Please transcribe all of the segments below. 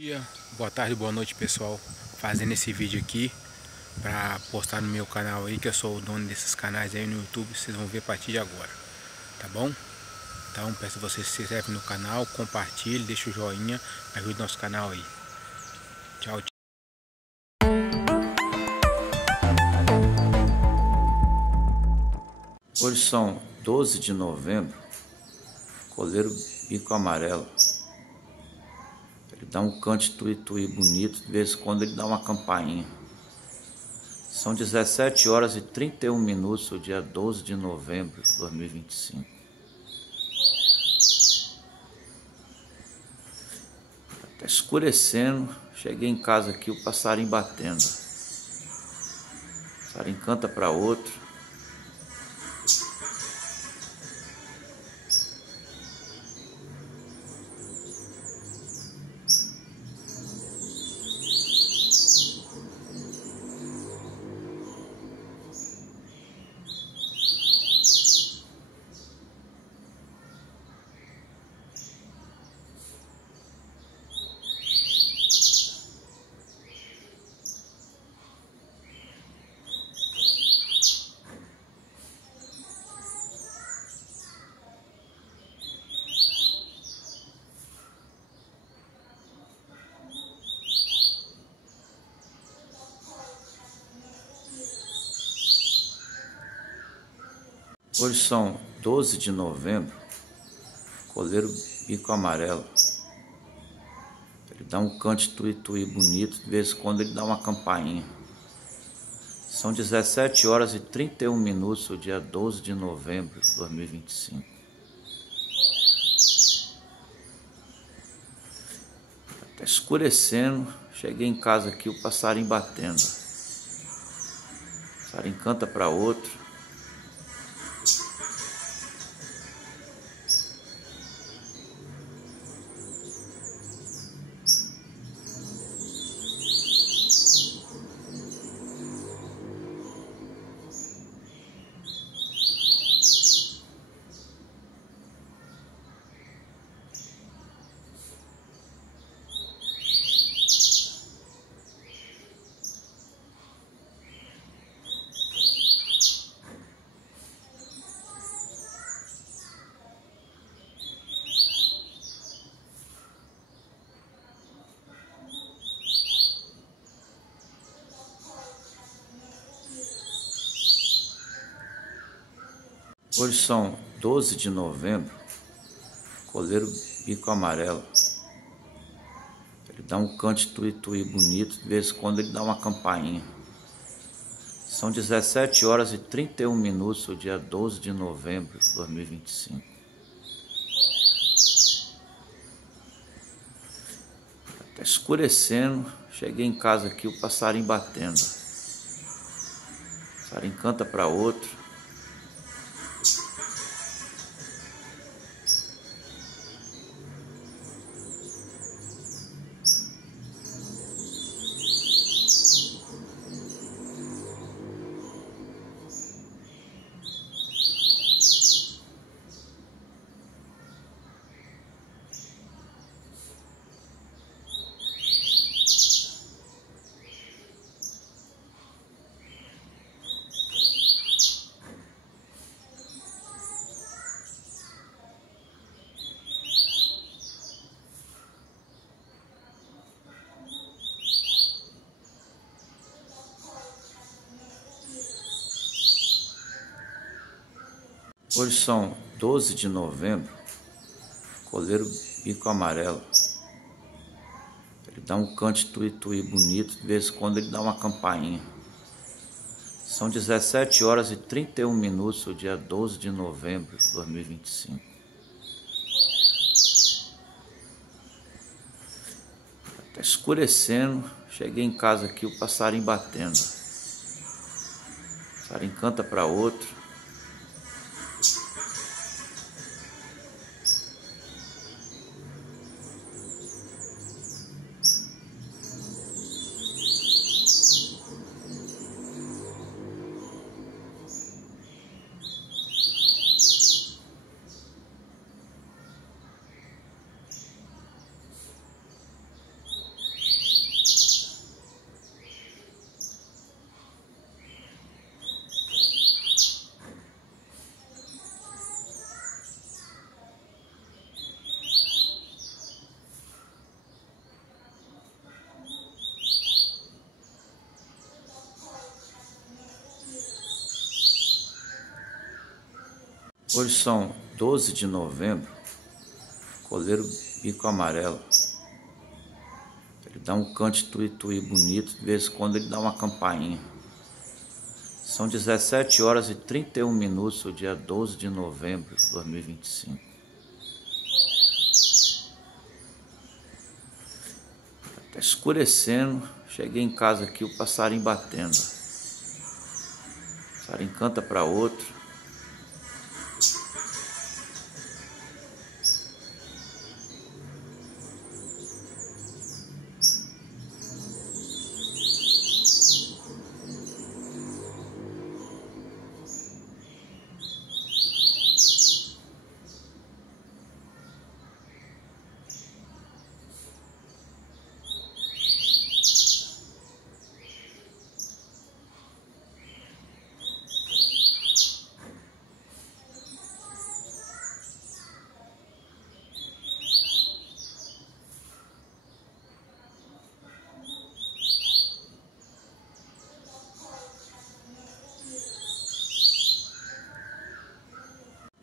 Dia, boa tarde, boa noite, pessoal. Fazendo esse vídeo aqui para postar no meu canal aí, que eu sou o dono desses canais aí no YouTube. Vocês vão ver a partir de agora, tá bom? Então peço a vocês que se inscrevam no canal, compartilhem, deixem o joinha, ajude nosso canal aí. Tchau, tchau. Hoje são 12 de novembro, coleiro bico amarelo. Ele dá um cante tui-tui bonito, de vez em quando ele dá uma campainha. São 17 horas e 31 minutos, o dia 12 de novembro de 2025. Tá escurecendo, cheguei em casa aqui, o passarinho batendo. O passarinho canta para outro. Hoje são 12 de novembro, coleiro bico amarelo. Ele dá um cante tui-tui bonito, de vez em quando ele dá uma campainha. São 17 horas e 31 minutos, o dia 12 de novembro de 2025. Tá escurecendo, cheguei em casa aqui, o passarinho batendo. O passarinho canta para outro. Hoje são 12 de novembro, coleiro bico amarelo. Ele dá um cante tui-tui bonito, de vez em quando ele dá uma campainha. São 17 horas e 31 minutos, o dia 12 de novembro de 2025. Tá escurecendo, cheguei em casa aqui, o passarinho batendo. O passarinho canta para outro. Hoje são 12 de novembro, coleiro bico amarelo. Ele dá um cante tui-tui bonito, de vez em quando ele dá uma campainha. São 17 horas e 31 minutos, o dia 12 de novembro de 2025. Tá escurecendo, cheguei em casa aqui, o passarinho batendo. O passarinho canta para outro. Hoje são 12 de novembro, coleiro bico amarelo. Ele dá um cante tuí-tuí bonito, de vez em quando ele dá uma campainha. São 17 horas e 31 minutos, o dia 12 de novembro de 2025. Tá escurecendo, cheguei em casa aqui, o passarinho batendo. O passarinho canta para outro.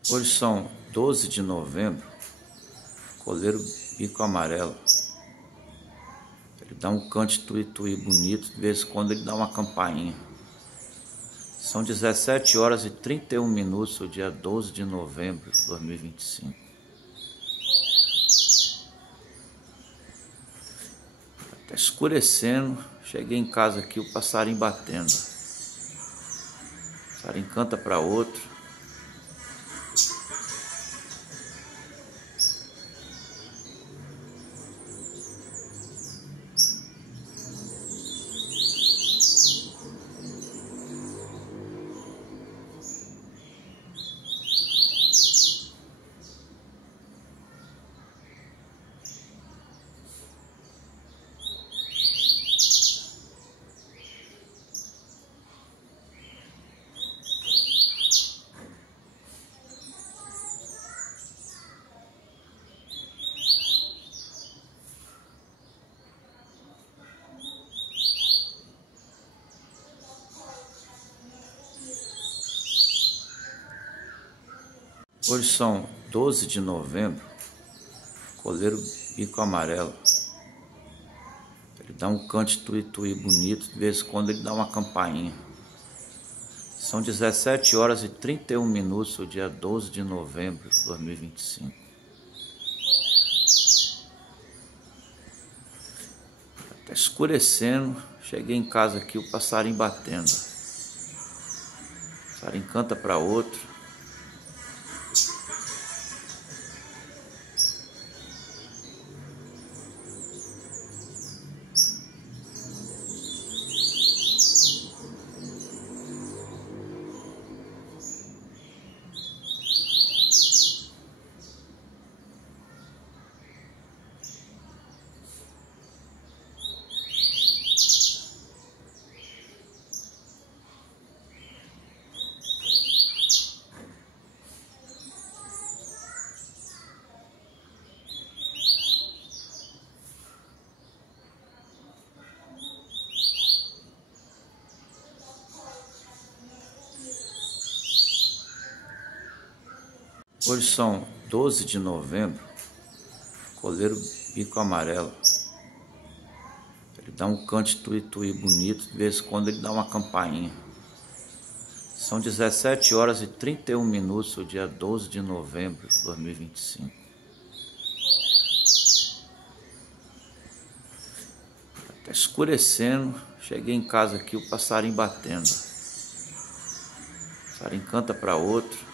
Hoje são 12 de novembro, coleiro bico amarelo. Ele dá um cante tuí-tuí bonito, de vez em quando ele dá uma campainha. São 17 horas e 31 minutos, o dia 12 de novembro de 2025. Tá escurecendo, cheguei em casa aqui, o passarinho batendo. O passarinho canta para outro. Hoje são 12 de novembro, coleiro bico amarelo. Ele dá um cante tuí-tuí bonito, de vez em quando ele dá uma campainha. São 17 horas e 31 minutos, o dia 12 de novembro de 2025. Tá escurecendo, cheguei em casa aqui, o passarinho batendo. O passarinho canta para outro. Hoje são 12 de novembro, coleiro bico amarelo. Ele dá um cante tuí-tuí bonito, de vez em quando ele dá uma campainha. São 17 horas e 31 minutos, o dia 12 de novembro de 2025. Tá escurecendo, cheguei em casa aqui, o passarinho batendo. O passarinho canta para outro.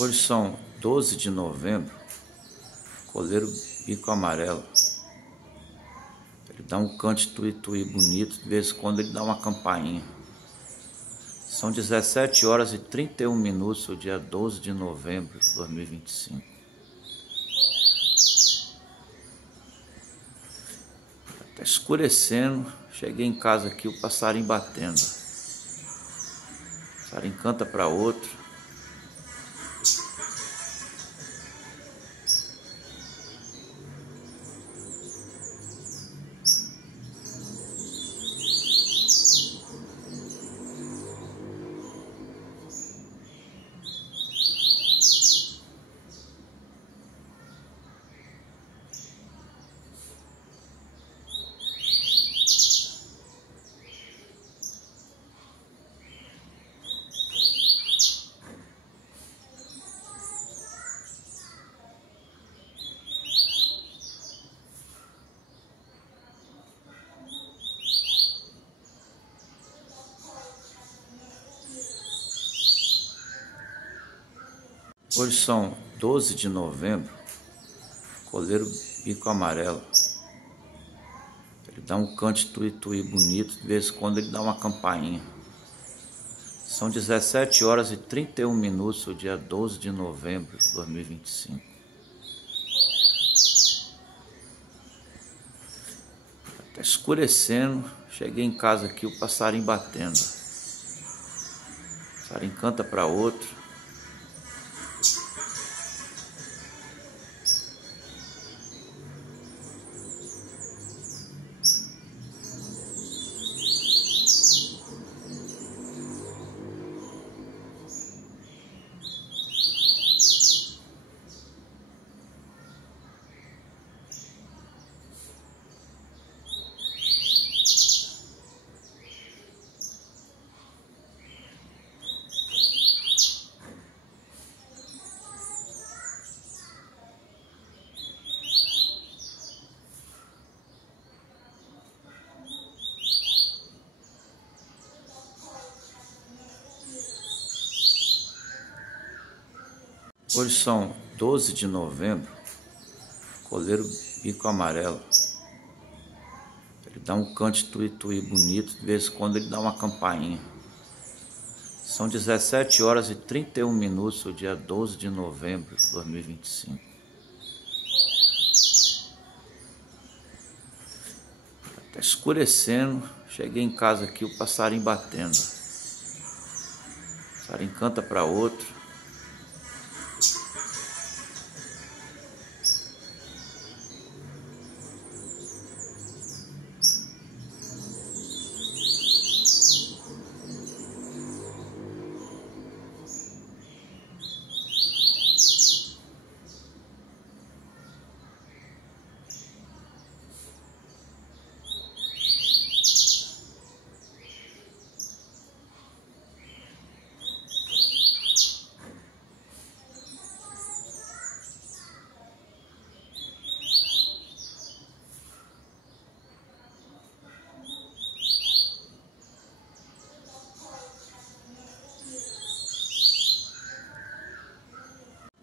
Hoje são 12 de novembro, coleiro bico amarelo. Ele dá um cante tuí-tuí bonito, de vez em quando ele dá uma campainha. São 17 horas e 31 minutos, o dia 12 de novembro de 2025. Tá escurecendo, cheguei em casa aqui, o passarinho batendo. O passarinho canta para outro. Hoje são 12 de novembro, coleiro bico amarelo. Ele dá um cante tuí-tuí bonito, de vez em quando ele dá uma campainha. São 17 horas e 31 minutos, o dia 12 de novembro de 2025. Tá escurecendo, cheguei em casa aqui, o passarinho batendo. O passarinho canta para outro. Hoje são 12 de novembro, coleiro bico amarelo. Ele dá um cante tuí-tuí bonito, de vez em quando ele dá uma campainha. São 17 horas e 31 minutos, o dia 12 de novembro de 2025. Tá escurecendo, cheguei em casa aqui, o passarinho batendo. O passarinho canta para outro.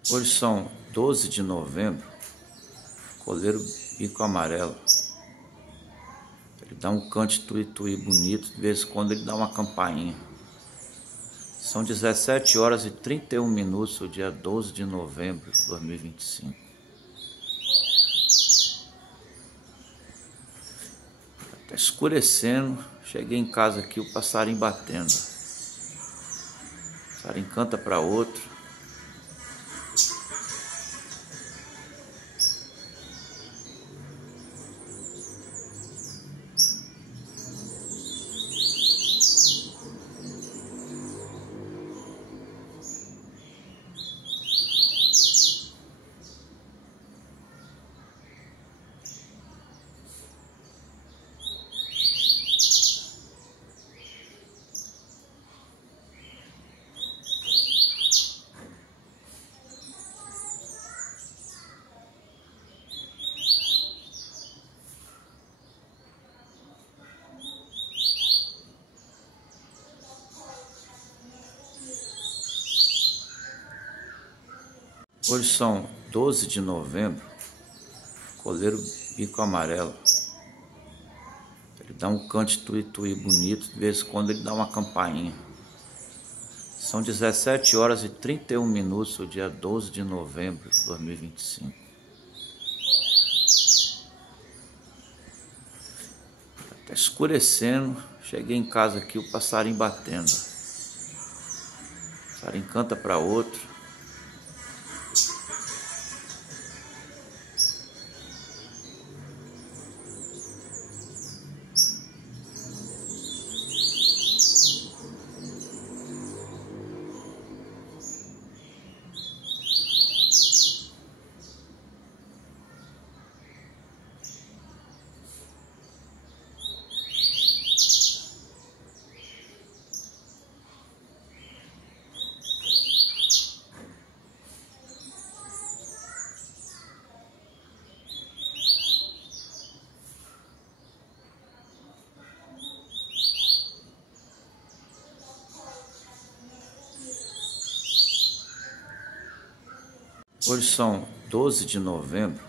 Hoje são 12 de novembro, coleiro bico amarelo. Ele dá um cante tuí-tuí bonito, de vez em quando ele dá uma campainha. São 17 horas e 31 minutos, o dia 12 de novembro de 2025. Tá escurecendo, cheguei em casa aqui, o passarinho batendo. O passarinho canta para outro. Hoje são 12 de novembro, coleiro bico amarelo. Ele dá um cante tuí-tuí bonito, de vez em quando ele dá uma campainha. São 17 horas e 31 minutos, o dia 12 de novembro de 2025. Tá escurecendo, cheguei em casa aqui, o passarinho batendo. O passarinho canta para outro. Hoje são 12 de novembro,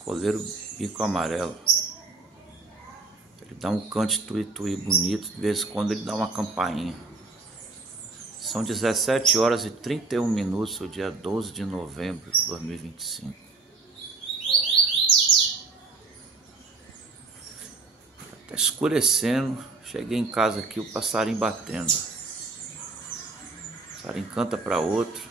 coleiro bico amarelo. Ele dá um cante tuí-tuí bonito, de vez em quando ele dá uma campainha. São 17 horas e 31 minutos, o dia 12 de novembro de 2025. Tá escurecendo, cheguei em casa aqui, o passarinho batendo. O passarinho canta para outro.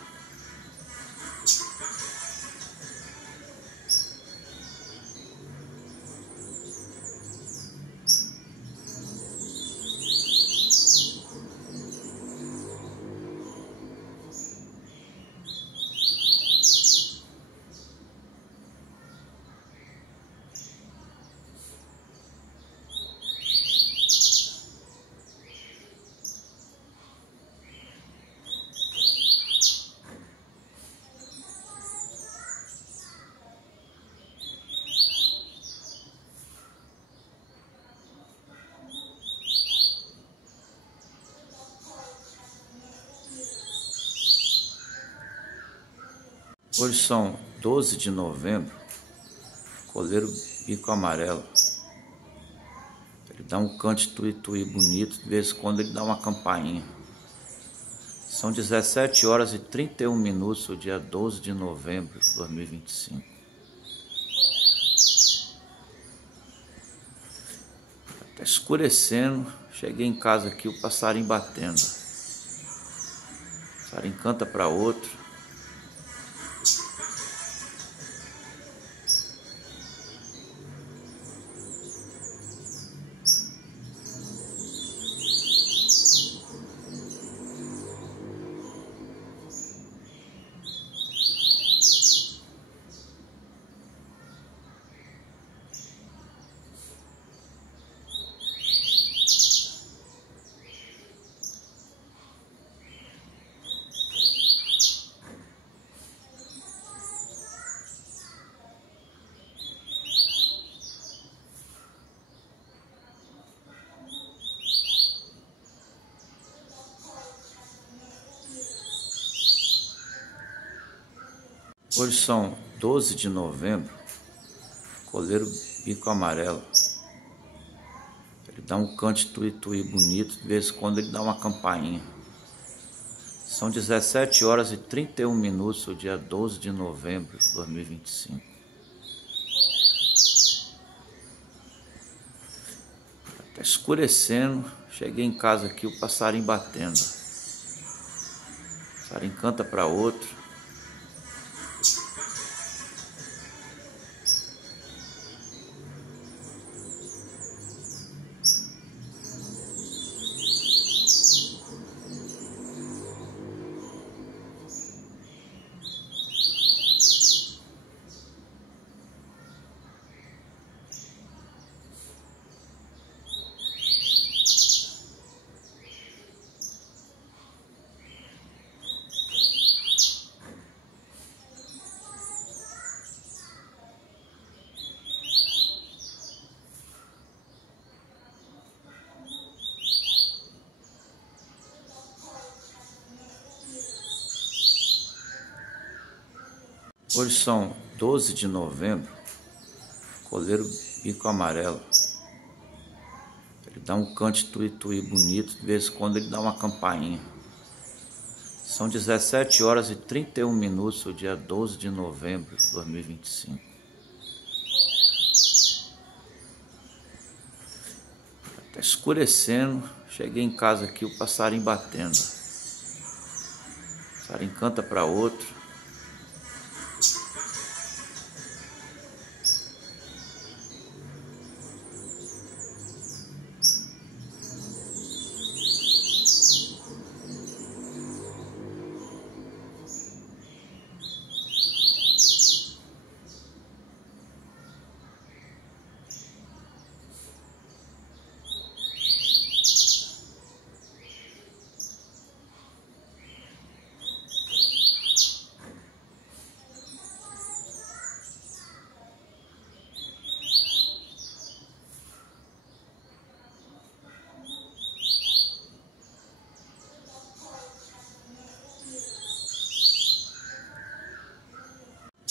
Hoje são 12 de novembro, coleiro bico amarelo. Ele dá um cante tuí-tuí bonito, de vez em quando ele dá uma campainha. São 17 horas e 31 minutos, o dia 12 de novembro de 2025. Tá escurecendo, cheguei em casa aqui, o passarinho batendo. O passarinho canta para outro. Hoje são 12 de novembro, coleiro bico amarelo. Ele dá um cante tuí-tuí bonito, de vez em quando ele dá uma campainha. São 17 horas e 31 minutos, o dia 12 de novembro de 2025. Tá escurecendo, cheguei em casa aqui, o passarinho batendo. O passarinho canta para outro. Hoje são 12 de novembro, coleiro bico amarelo. Ele dá um cante tuí-tuí bonito, de vez em quando ele dá uma campainha. São 17 horas e 31 minutos, o dia 12 de novembro de 2025. Tá escurecendo, cheguei em casa aqui, o passarinho batendo. O passarinho canta para outro.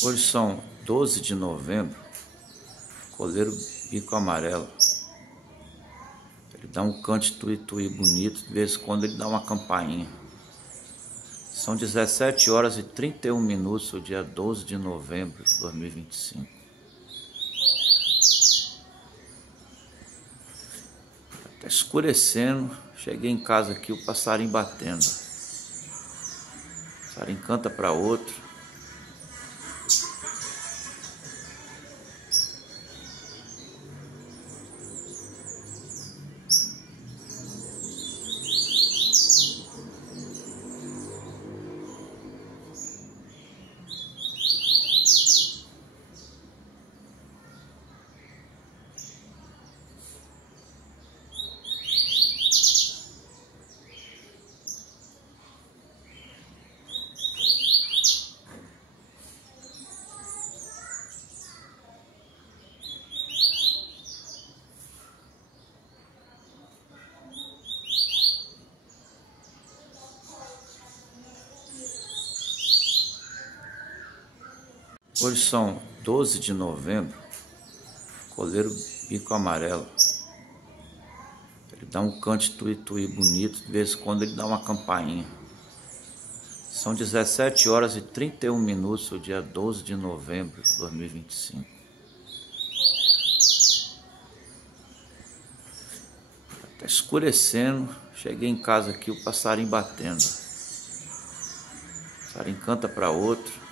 Hoje são 12 de novembro, coleiro bico amarelo. Ele dá um cante tuí-tuí bonito, de vez em quando ele dá uma campainha. São 17 horas e 31 minutos, o dia 12 de novembro de 2025. Tá escurecendo, cheguei em casa aqui, o passarinho batendo. O passarinho canta para outro. Hoje são 12 de novembro, coleiro bico amarelo. Ele dá um cante tuí-tuí bonito, de vez em quando ele dá uma campainha. São 17 horas e 31 minutos, o dia 12 de novembro de 2025. Tá escurecendo, cheguei em casa aqui, o passarinho batendo. O passarinho canta para outro.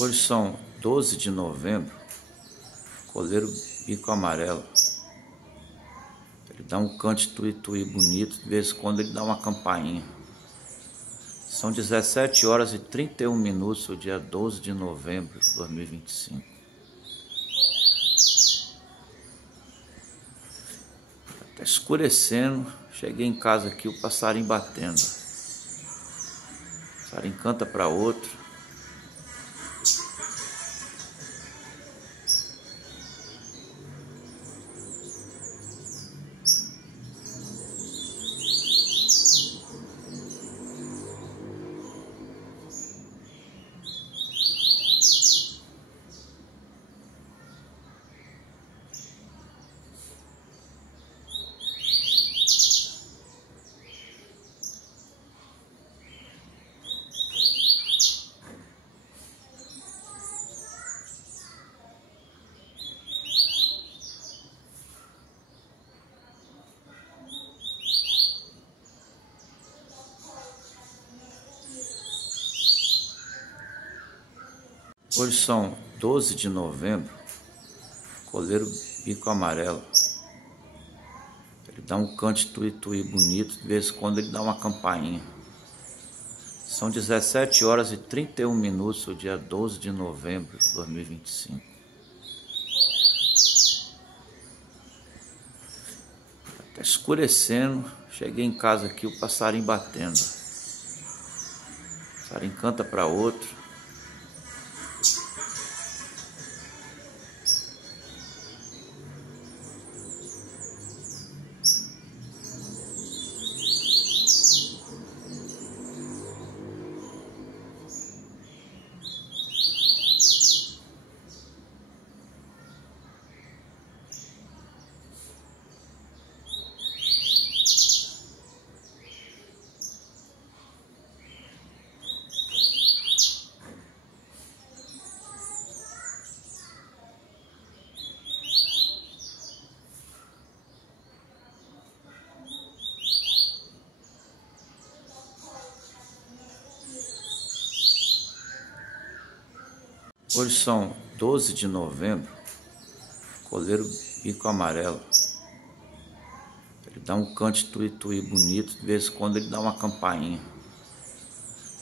Hoje são 12 de novembro, coleiro bico amarelo. Ele dá um cante tuí-tuí bonito, de vez em quando ele dá uma campainha. São 17 horas e 31 minutos, o dia 12 de novembro de 2025. Tá escurecendo, cheguei em casa aqui, o passarinho batendo. O passarinho canta para outro. Hoje são 12 de novembro, coleiro bico amarelo. Ele dá um cante tuí-tuí bonito, de vez em quando ele dá uma campainha. São 17 horas e 31 minutos, o dia 12 de novembro de 2025. Tá escurecendo, cheguei em casa aqui, o passarinho batendo. O passarinho canta para outro. Hoje são 12 de novembro, coleiro bico amarelo. Ele dá um cante tuí-tuí bonito, de vez em quando ele dá uma campainha.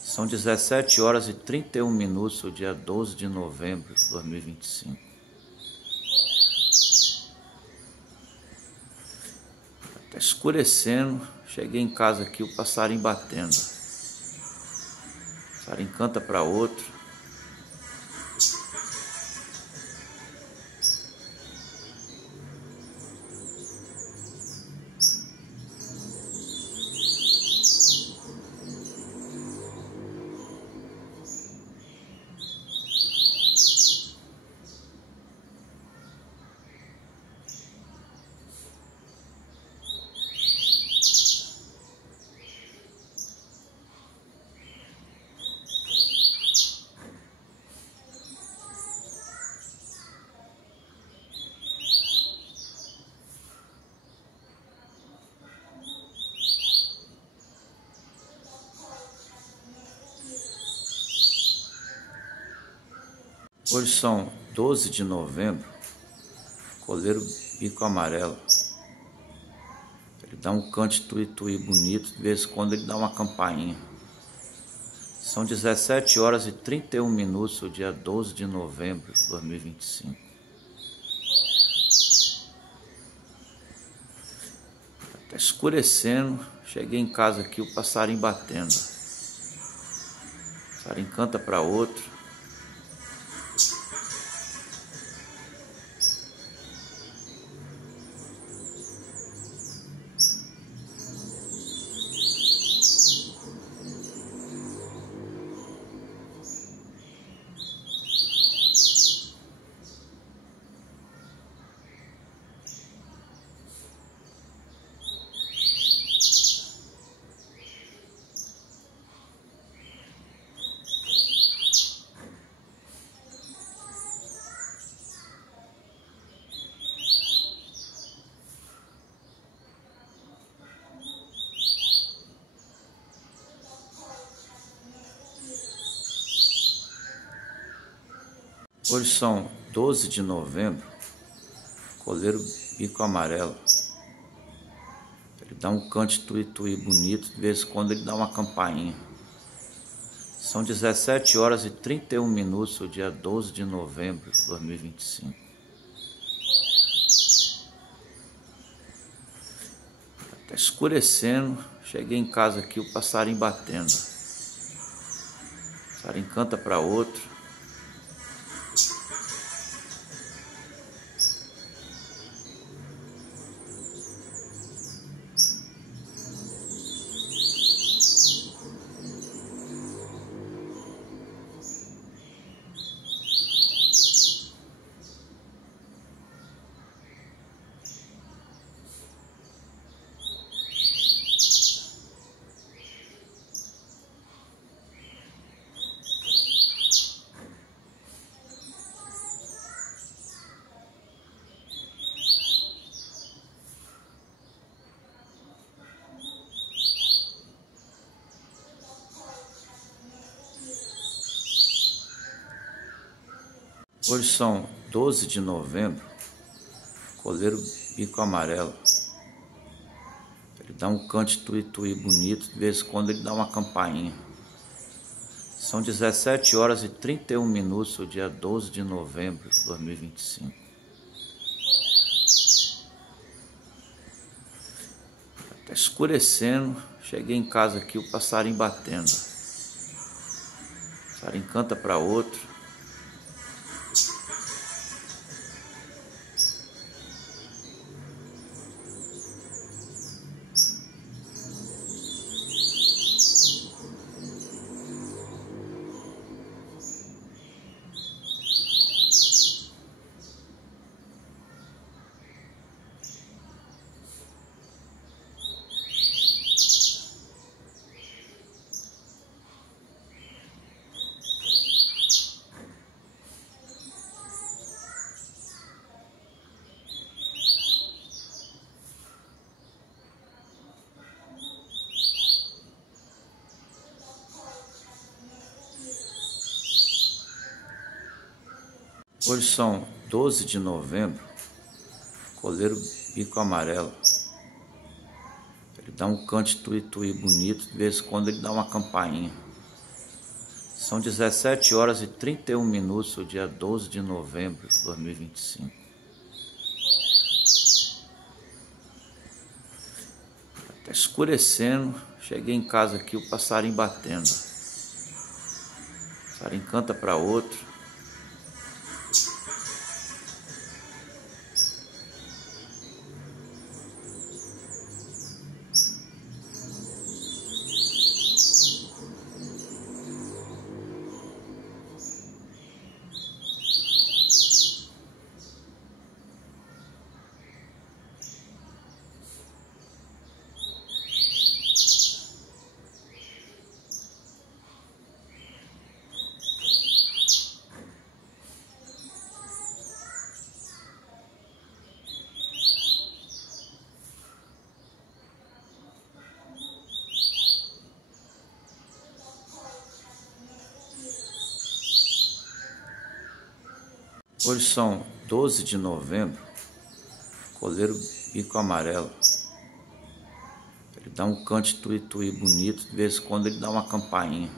São 17 horas e 31 minutos, o dia 12 de novembro de 2025. Tá escurecendo, cheguei em casa aqui, o passarinho batendo. O passarinho canta para outro. Hoje são 12 de novembro, coleiro bico amarelo. Ele dá um cante tuí-tuí bonito, de vez em quando ele dá uma campainha. São 17 horas e 31 minutos, o dia 12 de novembro de 2025. Tá escurecendo, cheguei em casa aqui, o passarinho batendo. O passarinho canta para outro. Hoje são 12 de novembro, coleiro bico amarelo. Ele dá um cante tuí-tuí bonito, de vez em quando ele dá uma campainha. São 17 horas e 31 minutos, o dia 12 de novembro de 2025. Tá escurecendo, cheguei em casa aqui, o passarinho batendo. O passarinho canta para outro. Hoje são 12 de novembro, coleiro bico amarelo. Ele dá um cante tuí-tuí bonito, de vez em quando ele dá uma campainha. São 17 horas e 31 minutos, o dia 12 de novembro de 2025. Tá escurecendo, cheguei em casa aqui, o passarinho batendo. O passarinho canta para outro. Hoje são 12 de novembro, coleiro bico amarelo. Ele dá um cante tuí-tuí bonito, de vez em quando ele dá uma campainha. São 17 horas e 31 minutos, o dia 12 de novembro de 2025. Tá escurecendo, cheguei em casa aqui, o passarinho batendo. O passarinho canta para outro. Hoje são 12 de novembro, coleiro bico amarelo. Ele dá um cante tuí-tuí bonito, de vez em quando ele dá uma campainha.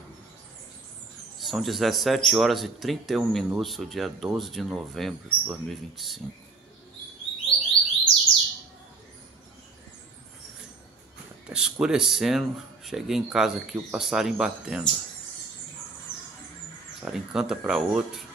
São 17 horas e 31 minutos, o dia 12 de novembro de 2025. Tá escurecendo, cheguei em casa aqui, o passarinho batendo. O passarinho canta para outro.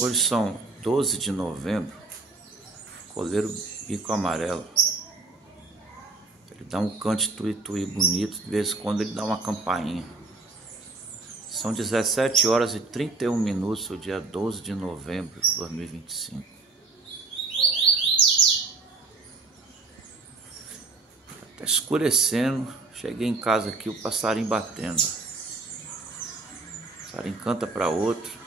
Hoje são 12 de novembro, coleiro bico amarelo. Ele dá um cante tuí-tuí bonito, de vez em quando ele dá uma campainha. São 17 horas e 31 minutos, o dia 12 de novembro de 2025. Tá escurecendo, cheguei em casa aqui, o passarinho batendo. O passarinho canta para outro.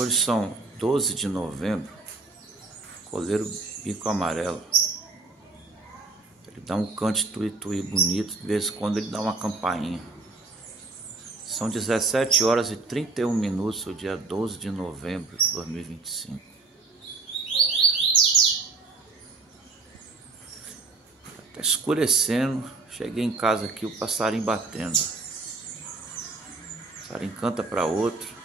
Hoje são 12 de novembro, coleiro bico amarelo. Ele dá um cante tuí-tuí bonito, de vez em quando ele dá uma campainha. São 17 horas e 31 minutos, o dia 12 de novembro de 2025. Tá escurecendo, cheguei em casa aqui, o passarinho batendo. O passarinho canta para outro.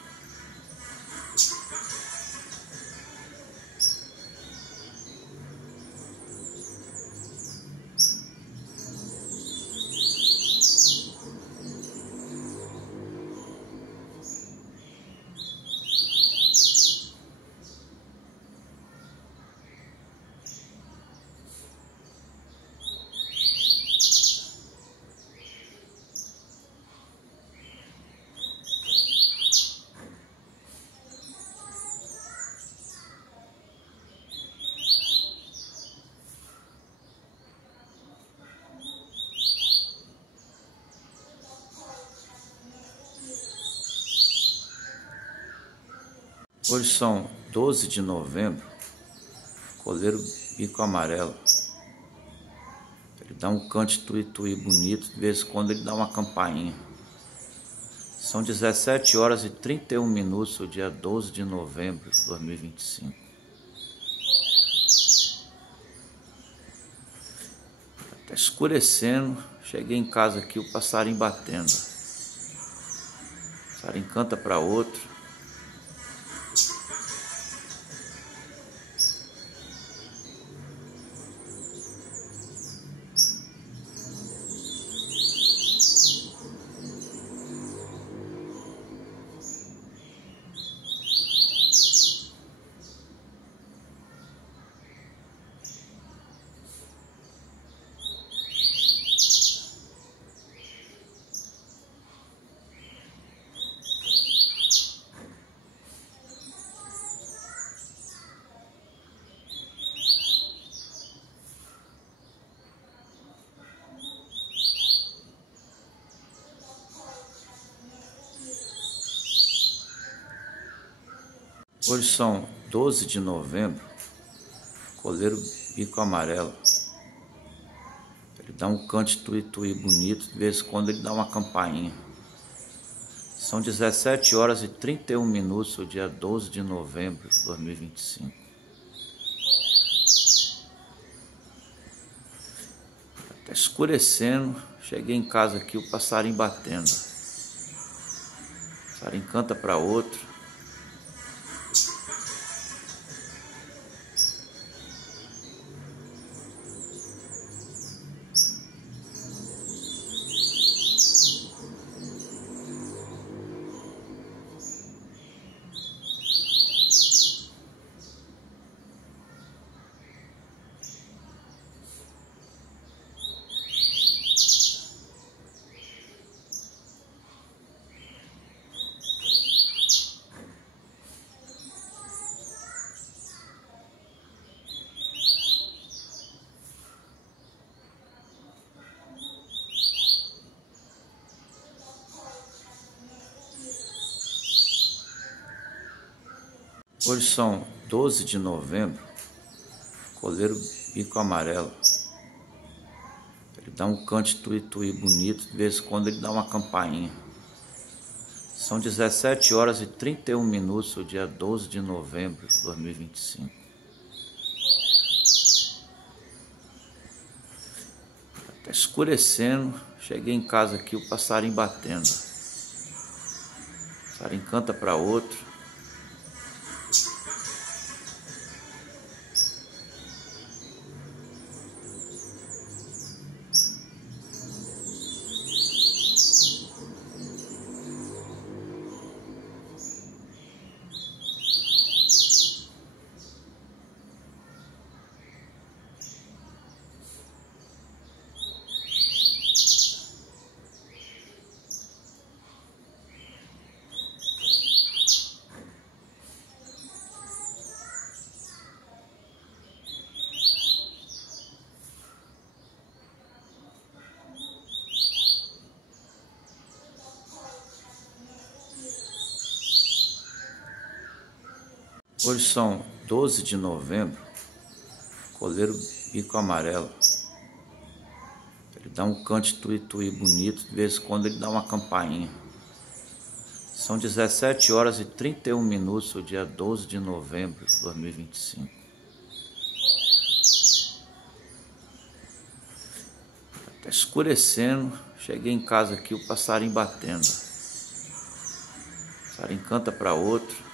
Hoje são 12 de novembro, coleiro bico amarelo. Ele dá um cante tuí-tuí bonito, de vez em quando ele dá uma campainha. São 17 horas e 31 minutos, o dia 12 de novembro de 2025. Tá escurecendo, cheguei em casa aqui, o passarinho batendo. O passarinho canta para outro. Hoje são 12 de novembro, coleiro bico amarelo. Ele dá um cante tuí-tuí bonito, de vez em quando ele dá uma campainha. São 17 horas e 31 minutos, o dia 12 de novembro de 2025. Tá escurecendo, cheguei em casa aqui, o passarinho batendo. O passarinho canta para outro. Hoje são 12 de novembro, coleiro bico amarelo. Ele dá um cante tuí-tuí bonito, de vez em quando ele dá uma campainha. São 17 horas e 31 minutos, o dia 12 de novembro de 2025. Tá escurecendo, cheguei em casa aqui, o passarinho batendo. O passarinho canta para outro. Hoje são 12 de novembro, coleiro bico amarelo. Ele dá um cante tuí-tuí bonito, de vez em quando ele dá uma campainha. São 17 horas e 31 minutos, o dia 12 de novembro de 2025. Tá escurecendo, cheguei em casa aqui, o passarinho batendo. O passarinho canta para outro.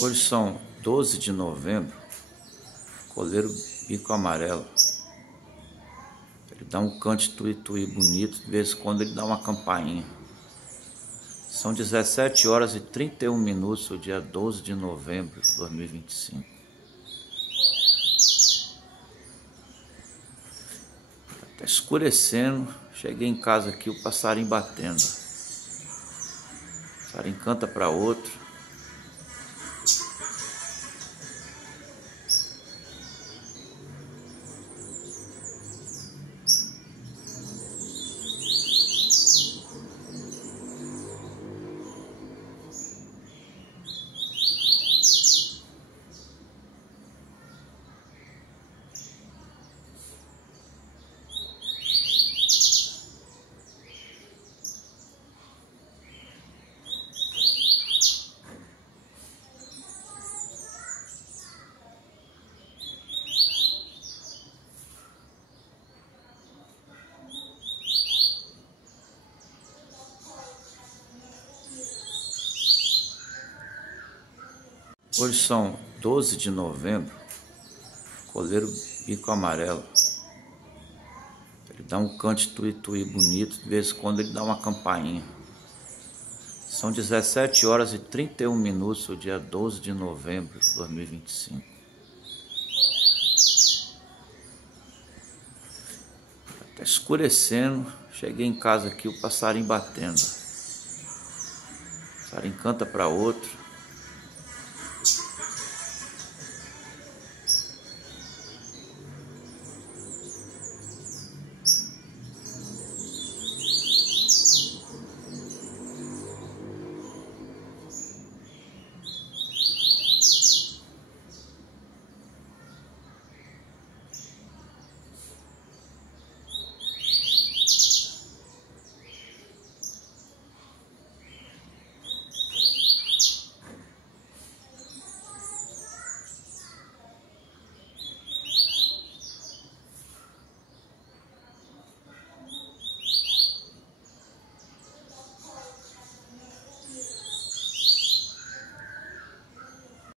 Hoje são 12 de novembro, coleiro bico amarelo. Ele dá um cante tuí-tuí bonito, de vez em quando ele dá uma campainha. São 17 horas e 31 minutos, o dia 12 de novembro de 2025. Tá escurecendo, cheguei em casa aqui, o passarinho batendo. O passarinho canta para outro. Hoje são 12 de novembro, coleiro bico amarelo. Ele dá um cante tuí-tuí bonito, de vez em quando ele dá uma campainha. São 17 horas e 31 minutos, o dia 12 de novembro de 2025. Tá escurecendo, cheguei em casa aqui, o passarinho batendo. O passarinho canta para outro.